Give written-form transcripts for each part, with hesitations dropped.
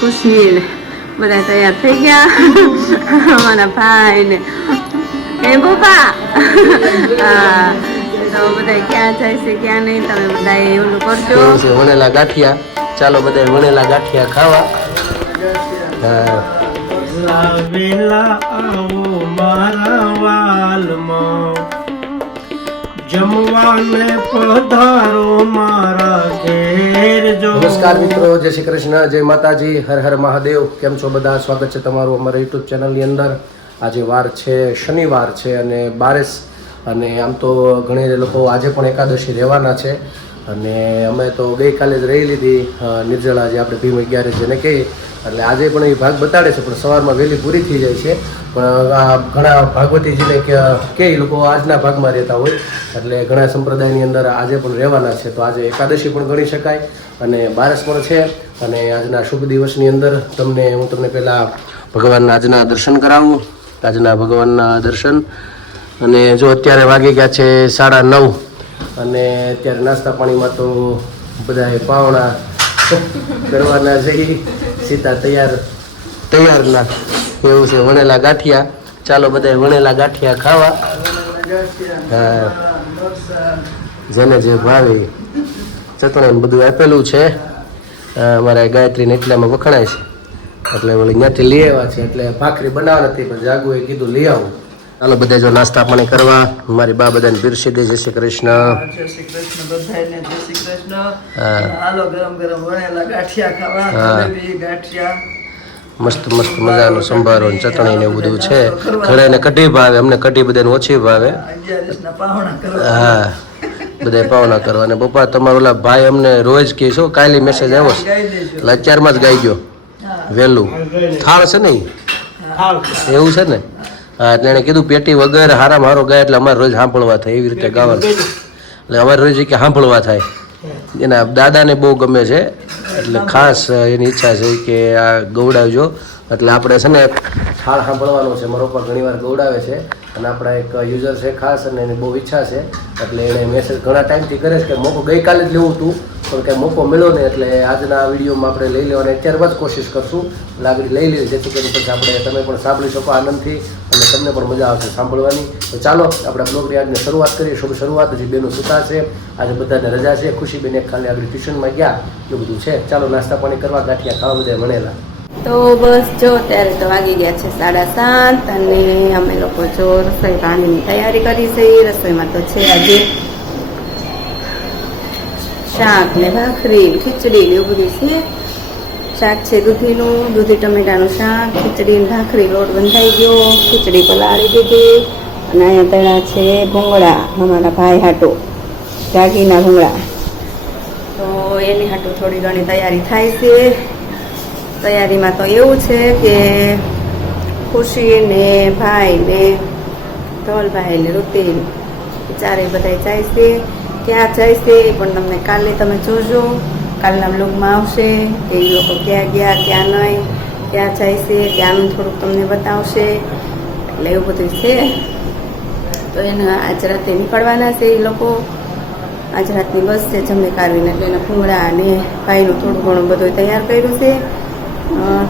ખુશી ને બધા તૈયાર થઈ ગયા. અમારા ભાઈ ને એ પપ્પા હા તો બધા ક્યાં જાય છે ક્યાં નહીં તમે બધા એવું કરજો. વણેલા ગાંઠિયા, ચાલો બધા વણેલા ગાંઠિયા ખાવા. લાવેલા આવો મારા વાલમાં, જમવાને પધારો મારા ઘેર જો. નમસ્કાર મિત્રો, જય શ્રી કૃષ્ણ, જય માતાજી, હર હર મહાદેવ. કેમ છો બધા? સ્વાગત છે તમારું અમારા યુટ્યુબ ચેનલની અંદર. આજે વાર છે શનિવાર છે અને બારેસ, અને આમ તો ઘણી લોકો આજે પણ એકાદશી રહેવાના છે. અને અમે તો ગઈકાલે જ રહી લીધી નિર્જળા, જે આપણે ભીમ 11 જેને કહીએ, એટલે આજે પણ એ ભાગ બતાડે છે, પણ સવારમાં વહેલી પૂરી થઈ જાય છે. પણ ઘણા ભાગવતીજીને કે એ લોકો આજના ભાગમાં રહેતા હોય, એટલે ઘણા સંપ્રદાયની અંદર આજે પણ રહેવાના છે. તો આજે એકાદશી પણ ગણી શકાય અને બારસ પણ છે. અને આજના શુભ દિવસની અંદર હું તમને પહેલાં ભગવાનના આજના દર્શન કરાવું. આજના ભગવાનના દર્શન. અને જો અત્યારે વાગી ગયા છે 9:30, અને અત્યારે નાસ્તા પાણીમાં તો બધાએ પાવણા કરવાના જઈ સીતા તૈયારના એવું છે. વણેલા ગાંઠિયા, ચાલો બધા વણેલા ગાંઠિયા ખાવા. હા, જેને જે ભાવે ચટણી બધું આપેલું છે. અમારા ગાયત્રીને એટલામાં વખણાય છે, એટલે વળી ત્યાંથી લઈ આવ્યા છે. એટલે ભાખરી બનાવવા નથી, પણ જાગુએ કીધું લઈ આવું. ચાલો બધા જો નાસ્તા પાણી કરવા. મારી બા બધાને પીરસી દે. જય શ્રી કૃષ્ણ. જય શ્રી કૃષ્ણ બધાને. જય શ્રી કૃષ્ણ. હાલો ગરમ ગરમ વણેલા ગાંઠિયા ખાવા. જલેબી ગાંઠિયા મસ્ત મસ્ત મજાનો સંભારો ને ચટણી ને એવું બધું છે. ઘણાને કઢી ભાવે, અમને કઢી બધાને ઓછી ભાવે. 11 પાવણા કરવા. હા, બધા પાવના કરવા. અને પપ્પા તમારો ઓલા ભાઈ અમને રોજ કહે છો, કાલે મેસેજ આવ્યો છે, એટલે અત્યારમાં જ ગાઈ ગયો વહેલું. થાળ છે ને એવું છે ને? હા, એટલે એણે કીધું પેટી વગર હારામાં હારો ગાય એટલે અમારે રોજ સાંભળવા થાય, એવી રીતે ગાવાનું. એટલે અમારે રોજ કે સાંભળવા થાય. એના દાદાને બહુ ગમે છે, એટલે ખાસ એની ઈચ્છા છે કે આ ગૌડાવજો. એટલે આપણે છે ને થાળ સાંભળવાનો છે. મારો પર ઘણીવાર ગૌડાવે છે, અને આપણા એક યુઝર છે ખાસ, અને એની બહુ ઈચ્છા છે. એટલે એણે મેસેજ ઘણા ટાઈમથી કરે છે કે મોકો ગઈકાલે જ લેવું હતું, પણ કંઈ મોકો મળ્યો નહીં. એટલે આજના વિડીયોમાં આપણે લઈ લેવાની અત્યારમાં જ કોશિશ કરશું. લાગણી લઈ લેવી, જેથી કરીને પછી તમે પણ સાંભળી શકો આનંદથી, અને તમને પણ મજા આવશે સાંભળવાની. તો ચાલો આપણે બ્લોગની આજની શરૂઆત કરીએ. શુભ શરૂઆત. હજી બેનો સૂતા છે, આજે બધાને રજા છે. ખુશીબેન એક ખાલી આગળ ટ્યુશનમાં ગયા, એવું બધું છે. ચાલો નાસ્તા પાણી કરવા, ગાંઠિયા ખાવા બધા મળેલા. તો બસ જો અત્યારે તો વાગી ગયા છે 7:30, અને અમે લોકો જો રસોઈ પાણીની તૈયારી કરી છે. રસોઈમાં તો છે આજે શાક ને ભાખરી, ખીચડી ને એવું બધું છે. શાક છે દૂધીનું, દૂધી ટમેટાનું શાક, ખીચડી ને ભાખરી, લોટ બંધાઈ ગયો, ખીચડી પલાળી દીધી. અને અહીંયા તળા છે ભૂંગળા, અમારા ભાઈ હાટુ રાગીના ભૂંગળા. તો એની હાટુ થોડી ઘણી તૈયારી થાય છે. તૈયારીમાં તો એવું છે કે ખુશી ને ભાઈ ને ધવલભાઈ ને ઋતિન ચારેય બધા જાય છે. ક્યાં જાય છે એ પણ તમને કાલે તમે જોજો, કાલના બ્લોગમાં આવશે કે એ લોકો ક્યાં ગયા, ક્યાં નહીં, ક્યાં જાય છે, ત્યાંનું થોડુંક તમને બતાવશે. એટલે એવું બધું છે. તો એને આજ રાતે નીકળવાના છે એ લોકો. આજ રાતની બસ છે જમી કાઢવીને, એટલે એના ભૂંગળા અને ભાઈનું થોડું ઘણું બધું તૈયાર કર્યું છે.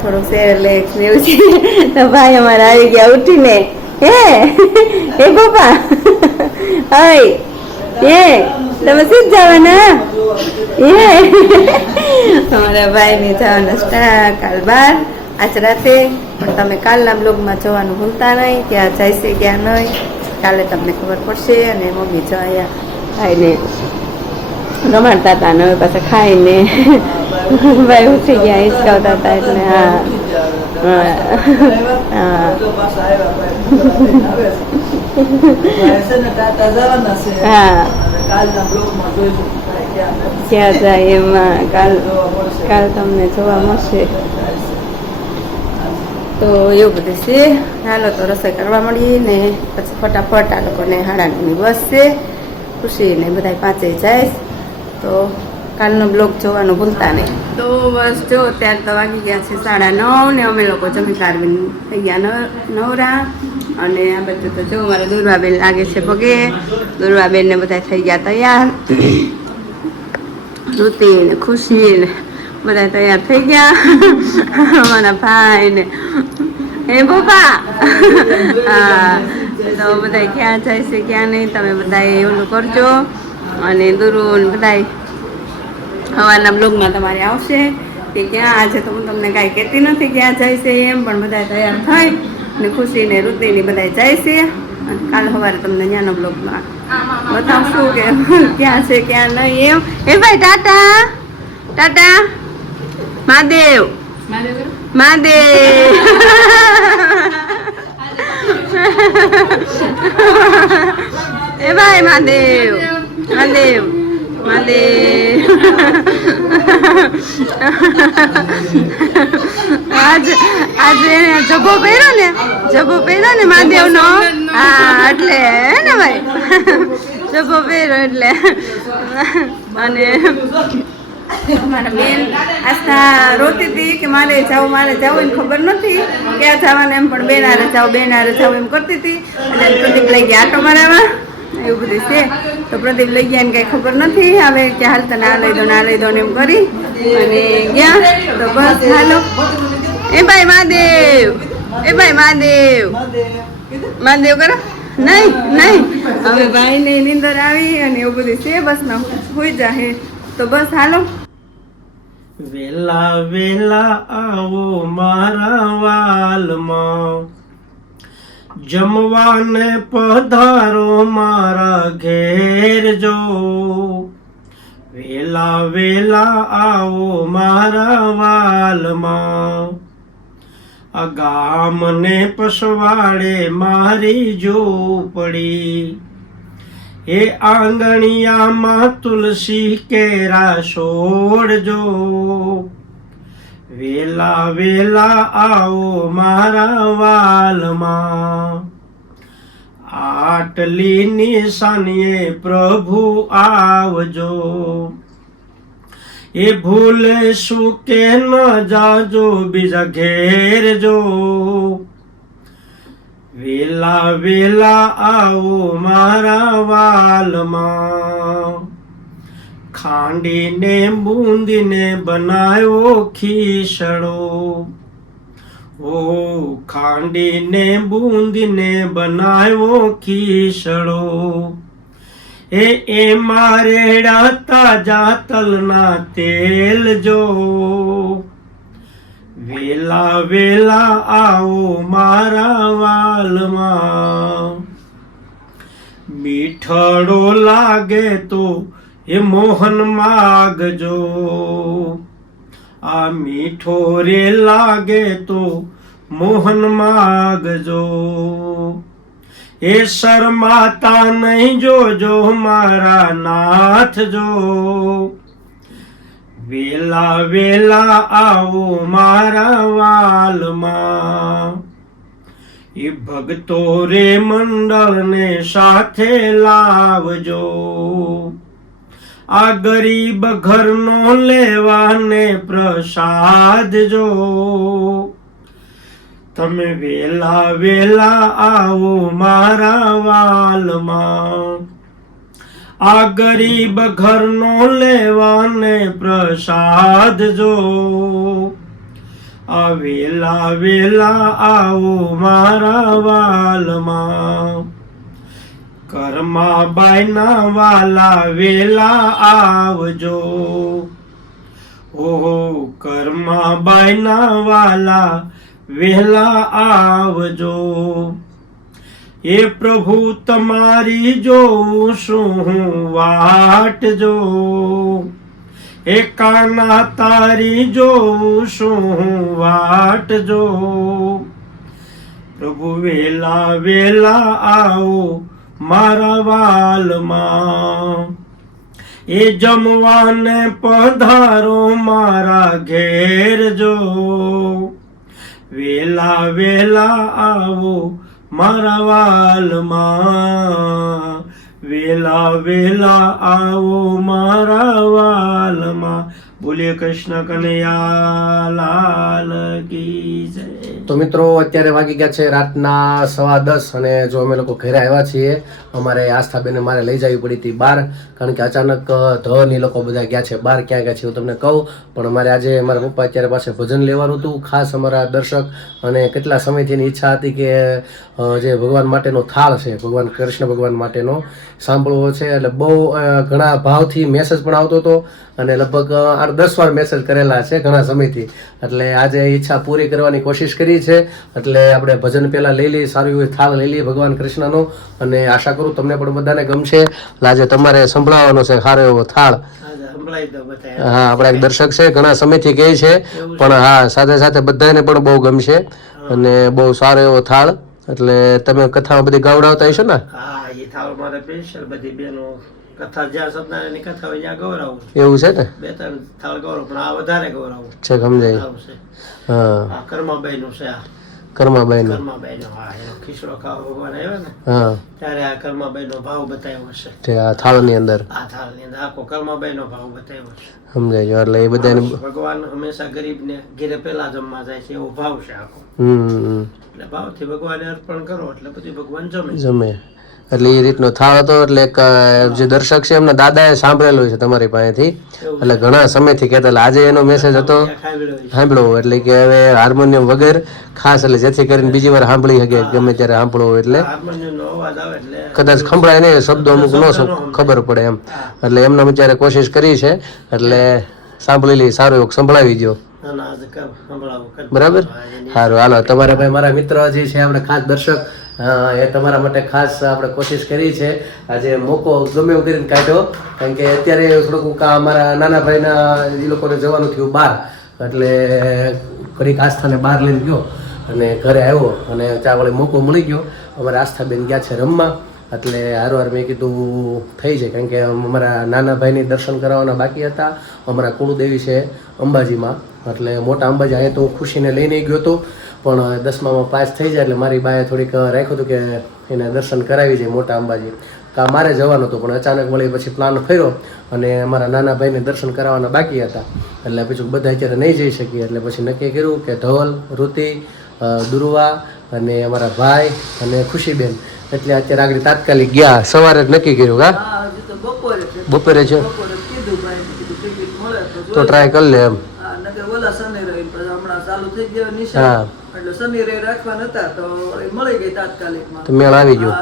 થોડુંક સેરેલેક્સ એવું છે. તો ભાઈ અમારા આવી ગયા ઉઠીને. હે પપ્પા, હાય તમે શું જવાના? અમારા ભાઈને જવાના કાલ 12 આજ રાતે. પણ તમે કાલના બ્લોગમાં જવાનું ભૂલતા નહીં, ક્યાં જાય છે ક્યાં નહીં. કાલે તમને ખબર પડશે. અને મમ્મી જો અહીંયા ભાઈને રમાડતા હતા, અને હવે પાછા ખાઈને ભાઈ ઉઠી ગયા, હિંચકાવતા હતા. એટલે હા ક્યાં જાય એમાં કાલ તમને જોવા મળશે. તો એવું બધું છે. હાલો તો રસોઈ કરવા મળીએ ને પછી ફટાફટ આ લોકોને 9:30ની બસ છે. ખુશી ને બધા 5 જાય. તો કાલનો બ્લોગ જોવાનું ભૂલતા નહીં. તો બસ જો અત્યારે તો વાગી ગયા છે 9:30, ને અમે લોકો જમી કાઢવીને થઈ ગયા નવરા. અને આ બધું તો જો મારા દુર્વાબેન લાગે છે પગે. દુર્વાબેન ને બધા થઈ ગયા તૈયાર. ઋતિ ને ખુશી ને બધા તૈયાર થઈ ગયા અમારા ભાઈ ને હે પપ્પા હા તો બધા ક્યાં જાય છે ક્યાં નહીં તમે બધા એવું કરજો અને દુરુન બધા હવાના બ્લોગમાં તમારે આવશે કે ક્યાં આજે તો હું તમને કાંઈ કહેતી નથી ક્યાં જાય છે એમ પણ બધા તૈયાર થઈ ને ખુશી ને રુદ્રીની બધા જાય છે અને કાલ સવારે તમને ત્યાંનો બ્લોગમાં બતાવશું કે ક્યાં છે ક્યાં નહીં એમ એ ભાઈ ટાટા ટાટા મહાદેવ મહાદેવ એ ભાઈ મહાદેવ મહાદેવ મહાદેવ આજે જભો પહેર્યો ને મહાદેવનો હા એટલે હે ને ભાઈ જભો પહેર્યો એટલે અને મારા બેન આસ્થા રોતી હતી કે મારે જવું એને ખબર નથી ક્યાં જવાને એમ પણ બેન હારે જાવ એમ કરતી હતી એટલે પ્રદીપ લઈ ગયા આટો મારામાં એવું બધું છે તો પ્રદીપ લઈ ગયા ને કઈ ખબર નથી હવે કે હાલ તને આ લઈ દો ને એમ કરી અને ગયા તો બસ હાલો એ ભાઈ મહાદેવ કરો નહીં હવે ભાઈને નીંદર આવી અને એવું બધું છે બસમાં હોઈ જાય તો બસ હાલો વેલા વેલા આવો મારા વાલમાં જમવાને પધારો મારા ઘેર જો વેલા વેલા આવો મારા વાલમાં આ ગામને પસવાડે મારી ઝૂંપડી એ આંગણિયામાં તુલસી કેરા છોડજો વેલા વેલા આવો મારા વાલમાં આટલી નિશાનીએ પ્રભુ આવજો એ ભૂલે શું કે ન જાજો બીજા ઘેર જો વેલા વેલા આવો મારા વાલમાં ખાંડીને બૂંદીને બનાવ્યો ખીસડો ઓ ખાંડીને બૂંદીને બનાવ્યો ખીસડો એમાં રેડા તાજા તલના તેલ જો વેલા વેલા આવો મારા વાલમાં મીઠડો લાગે તો એ મોહન માગજો આ મીઠો રે લાગે તો મોહન માગજો એ શરમાતા નહીં જોજો મારા નાથ જો વેલા વેલા આવો મારા વાલમાં એ ભક્તો રે મંડળને સાથે લાવજો આ ગરીબ ઘરનો લેવાને પ્રસાદ જો તમે વેલા વેલા આવો મારા વાલમાં આ ગરીબ ઘરનો લેવાને પ્રસાદ જો આ વેલા વેલા આવો મારા વાલમાં કર્માબાઈના વાલા વેલા આવજો ઓહો કર્માબાઈના વાલા વેલા આવજો એ પ્રભુ તમારી જોઉં શું હું વાટ જો એ કાના તારી જોઉં શું હું વાટ જો પ્રભુ વેલા વેલા આવો મારા વાલમાં એ જમવાને પધારો મારા ઘેર જો વેલા વેલા આવો મારા વાલમાં વેલા વેલા આવો મારા વાલમાં બોલીએ કૃષ્ણ કનૈયા લાલ કી જય. તો મિત્રો અત્યારે વાગી ગયા છે રાતના 10:15 અને જો અમે લોકો ઘરે આવ્યા છીએ. અમારે આસ્થાબેને મારે લઈ જવી પડી હતી બહાર, કારણ કે અચાનક ધની લોકો બધા ગયા છે બહાર. ક્યાં ગયા છે હું તમને કહું, પણ અમારે આજે મારા પપ્પા અત્યારે પાસે ભજન લેવાનું હતું. ખાસ અમારા દર્શક અને કેટલા સમયથી એની ઈચ્છા હતી કે જે ભગવાન માટેનો થાળ છે, ભગવાન કૃષ્ણ ભગવાન માટેનો સાંભળવો છે. એટલે બહુ ઘણા ભાવથી મેસેજ પણ આવતો હતો અને લગભગ 8-10 વાર મેસેજ કરેલા છે ઘણા સમયથી. એટલે આજે ઈચ્છા પૂરી કરવાની કોશિશ કરી છે. એટલે આપણે ભજન પહેલા લઈ લઈએ, સારું એવું થાળ લઈ લઈએ ભગવાન કૃષ્ણનો, અને આશા કરું તમને પણ બધાને ગમશે. એટલે આજે તમારે સંભળાવવાનો છે સારો એવો થાળ. હા, આપણા એક દર્શક છે ઘણા સમયથી કહે છે, પણ હા સાથે સાથે બધાને પણ બહુ ગમશે અને બહુ સારો એવો થાળ. એટલે તમે કથામાં બધી ગાવડાવતા હશો ને? હા, એ થાળ મારે સ્પેશિયલ બધી બેનો કથા જ્યાં સત્યનારાયણની કથા હોય ત્યાં ગૌરાવું. એવું છે ને? 2-3 થાળ ગૌરવ, પણ આ વધારે ગૌરાવું છે, સમજાય. છે. હા, આ કર્માબાઈ નું છે. આ કર્માબાઈ નો. કર્માબાઈ નો, હા, એનો ખીચડો ખાવા ભગવાન આવ્યો ને હા, ત્યારે આ કર્માબાઈ નો ભાવ બતાવ્યો છે. તે આ થાળની અંદર આ થાળ ની અંદર આખો કર્માબાઈ નો ભાવ બતાવ્યો છે. સમજાય ગયો. એટલે એ બધાને ભગવાન હંમેશા ગરીબ ને ઘેરે પેલા જમવા જાય છે એવો ભાવ છે આખો. એટલે ભાવથી ભગવાને અર્પણ કરો એટલે પછી ભગવાન જમે. એટલે એ રીતનો થાળ હતો. એટલે એક જે દર્શક છે એમના દાદાએ સાંભળેલું છે તમારી પાસેથી, એટલે ઘણા સમયથી કહેતા. એટલે આજે એનો મેસેજ હતો સાંભળવો, એટલે કે હવે હાર્મોનિયમ વગર ખાસ, એટલે જેથી કરીને બીજી વાર સાંભળી શકે ગમે ત્યારે સાંભળવો. એટલે હાર્મોનિયમ નો અવાજ આવે એટલે કદાચ સંભળાય નહીં, શબ્દો અમુક ન ખબર પડે એમ. એટલે એમને અત્યારે કોશિશ કરી છે, એટલે સાંભળી લઈ, સારું એવું સંભળાવી દો. બરાબર, સારું. હાલો, તમારા ભાઈ મારા મિત્ર જે છે આપણે ખાસ દર્શક, એ તમારા માટે ખાસ આપણે કોશિશ કરી છે. આજે મોકો ગમે એવું કરીને કાઢ્યો, કારણ કે અત્યારે થોડુંક અમારા નાના ભાઈના એ લોકોને જવાનું થયું બહાર, એટલે ઘડીક આસ્થાને બહાર લઈને ગયો અને ઘરે આવ્યો અને ત્યાં વળી મોકો મળી ગયો. અમારા આસ્થાબેન ગયા છે રમવા, એટલે હારવાર મેં કીધું થઈ જાય, કારણ કે અમારા નાના ભાઈની દર્શન કરાવવાના બાકી હતા. અમારા કુળદેવી છે અંબાજીમાં, એટલે મોટા અંબાજી. અહીંયા તો હું ખુશીને લઈને ગયો હતો, પણ 10મામાં પાસ થઈ જાય એટલે મારી બાએ થોડીક રાખ્યું હતું કે એને દર્શન કરાવી જાય મોટા અંબાજી. કાં મારે જવાનું હતું, પણ અચાનક વળી પછી પ્લાન ફર્યો અને અમારા નાના ભાઈને દર્શન કરાવવાના બાકી હતા. એટલે પછી બધા અત્યારે નહીં જઈ શકીએ, એટલે પછી નક્કી કર્યું કે ધવલ, ઋતિ, દુર્વા અને અમારા ભાઈ અને ખુશીબેન, એટલે અત્યારે આગળ તાત્કાલિક ગયા. સવારે જ નક્કી કર્યું. હા, બપોરે છે તો ટ્રાય કરી લે એમ. મેળ આવી ગયો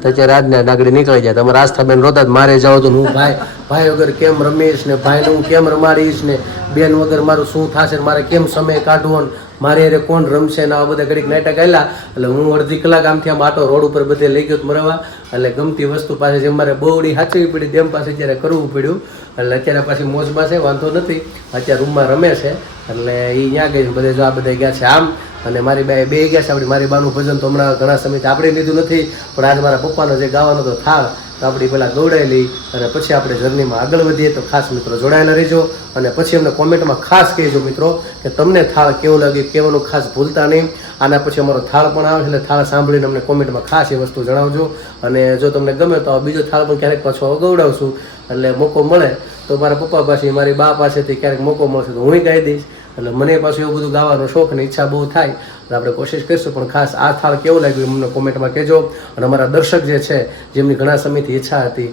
તો અત્યારે આજના ડાગડી નીકળી જાય. તમારા આસ્થાબેન રોતા મારે જાવ તો હું ભાઈ વગર કેમ રમીશ ને, ભાઈને હું કેમ રમાડીશ ને, બેન વગર મારું શું થશે, મારે કેમ સમય કાઢવો, મારે અરે કોણ રમશે ને, આવા બધા ઘડીક નાટક આવેલા. એટલે હું અડધી કલાક આમથી આમ આટો રોડ ઉપર બધે લઈ ગયો મરવા. એટલે ગમતી વસ્તુ પાસે જેમ મારે બહુડી સાચવી પડી તેમ પાસે અત્યારે કરવું પડ્યું. એટલે અત્યારે પાછી મોજમાં છે, વાંધો નથી. અત્યારે રૂમમાં રમે છે, એટલે એ ત્યાં ગઈ બધે જો આ બધા ગયા છે આમ. અને મારી બાએ બે ગયા છે. આપણી મારી બાનું ભજન તો હમણાં ઘણા સમયથી આપણે લીધું નથી, પણ આજે મારા પપ્પાનો જે ગાવાનો તો થાળ તો આપણી પહેલાં ગૌડાઈ લઈ અને પછી આપણે જર્નીમાં આગળ વધીએ. તો ખાસ મિત્રો જોડાયેલા રહેજો અને પછી અમને કોમેન્ટમાં ખાસ કહેજો મિત્રો કે તમને થાળ કેવું લાગ્યું, કહેવાનું ખાસ ભૂલતા નહીં. આના પછી અમારો થાળ પણ આવે, એટલે થાળ સાંભળીને અમને કોમેન્ટમાં ખાસ એ વસ્તુ જણાવજો. અને જો તમને ગમે તો બીજો થાળ પણ ક્યારેક પાછો ગૌડાવશું. એટલે મોકો મળે તો મારા પપ્પા પાસે, મારી બા પાસેથી ક્યારેક મોકો મળશે તો હું ગાઈ દઈશ. એટલે મને પાછું એવું બધું ગાવાનો શોખ ને ઈચ્છા બહુ થાય, એટલે આપણે કોશિશ કરીશું. પણ ખાસ આ થાળ કેવું લાગ્યું અમને કોમેન્ટમાં કહેજો. અને અમારા દર્શક જે છે જેમની ઘણા સમયથી ઈચ્છા હતી,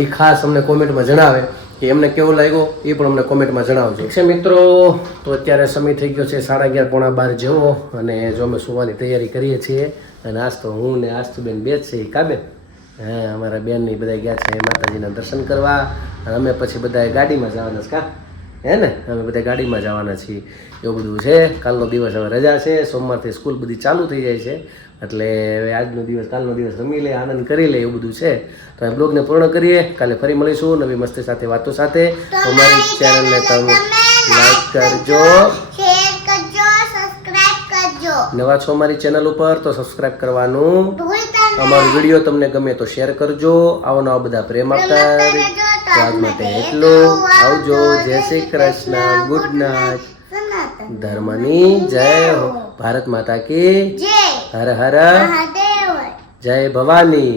એ ખાસ અમને કોમેન્ટમાં જણાવે કે એમને કેવું લાગ્યું, એ પણ અમને કોમેન્ટમાં જણાવજો. છે મિત્રો, તો અત્યારે સમય થઈ ગયો છે 11:30-12 જેવો, અને જો અમે સુવાની તૈયારી કરીએ છીએ. અને આજ તો હું ને આસ્તુબેન બે જ છે. કાબેન, હા, અમારા બેનની બધા ગયા છે માતાજીના દર્શન કરવા, અને અમે પછી બધા ગાડીમાં જવાના છે. કા હે ને, અમે બધા ગાડીમાં જવાના છીએ. એવું બધું છે. કાલનો દિવસ હવે રજા છે, સોમવારથી સ્કૂલ બધી ચાલુ થઈ જાય છે. એટલે હવે આજનો દિવસ, કાલનો દિવસ રમી લે, આનંદ કરી લે, એવું બધું છે. તો આ બ્લોગને પૂર્ણ કરીએ. કાલે ફરી મળીશું નવી મસ્તી સાથે, વાતો સાથે. અમારી ચેનલને તમે લાઈક કરજો, શેર કરજો, સબસ્ક્રાઇબ કરજો. નવા છો અમારી ચેનલ ઉપર તો સબસ્ક્રાઇબ કરવાનું ભૂલતા નહીં. અમારો વિડીયો તમને ગમે તો શેર કરજો. આવો નવા બધા પ્રેમ આપતા રહેજો. તો આજ માટે એટલું. આવજો. જય શ્રી કૃષ્ણ. Good night. ધર્મની જય હો. ભારત માતા કી જય. હર હર મહાદેવ. જય ભવાની.